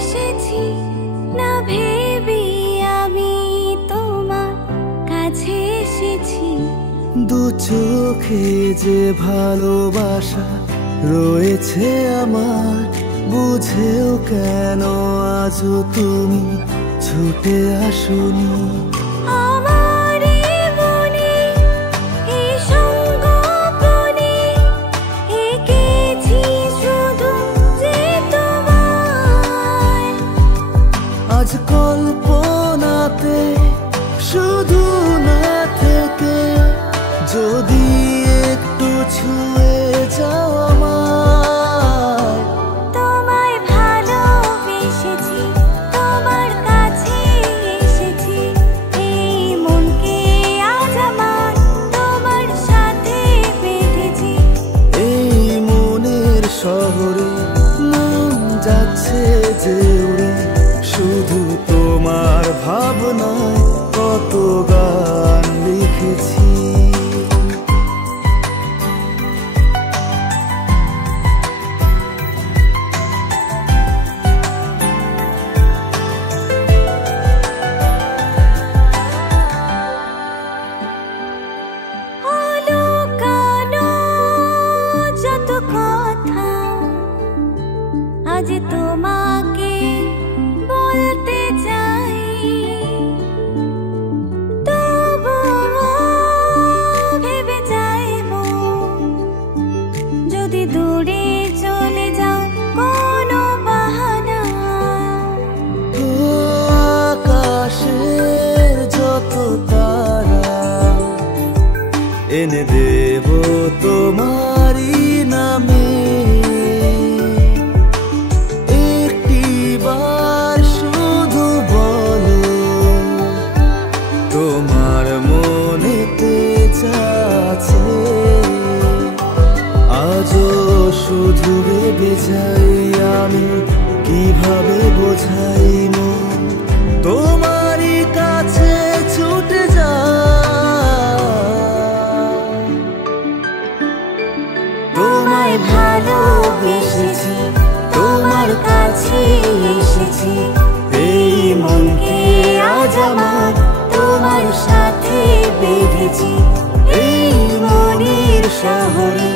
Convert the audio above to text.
এসেছি না ভেবে আমি তোমার কাছে এসেছি। দু চোখে যে ভালোবাসা রয়েছে আমার, বুঝেও কেন আজও তুমি ছুটে আসোনি। আজ কল্পনাতে শুধু না থেকে যদি একটু ছুঁয়ে যাও আমায়। তোমায় ভালোবেসেছি, তোমার কাছে এসেছি, এই মনকে আজ আমার তোমার সাথে বেঁধেছি। এই মনের শহরে নাম যাচ্ছে যে উড়ে, শুধু তোমার ভাবনায় কত গান লিখেছি। যত কথা আজ তোমাকে বলতে চাই, তবুও ভেবে যাইব যদি দূরে চলে যাও কোনো বাহানা। আকাশের যত তারা এনে দেব তোমারই নামে, একটিবার শুধু বলো তোমার মনেতে যা আছে। আজও শুধু ভেবে যাই আমি কিভাবে বোঝাই মন তোমারই কাছে ছুটে যায়। তোমায় ভালোবেসেছি, তোমার কাছে এসেছি, এই মনকে আজ আমার তোমার সাথে বেঁধেছি। এই মনের শহরে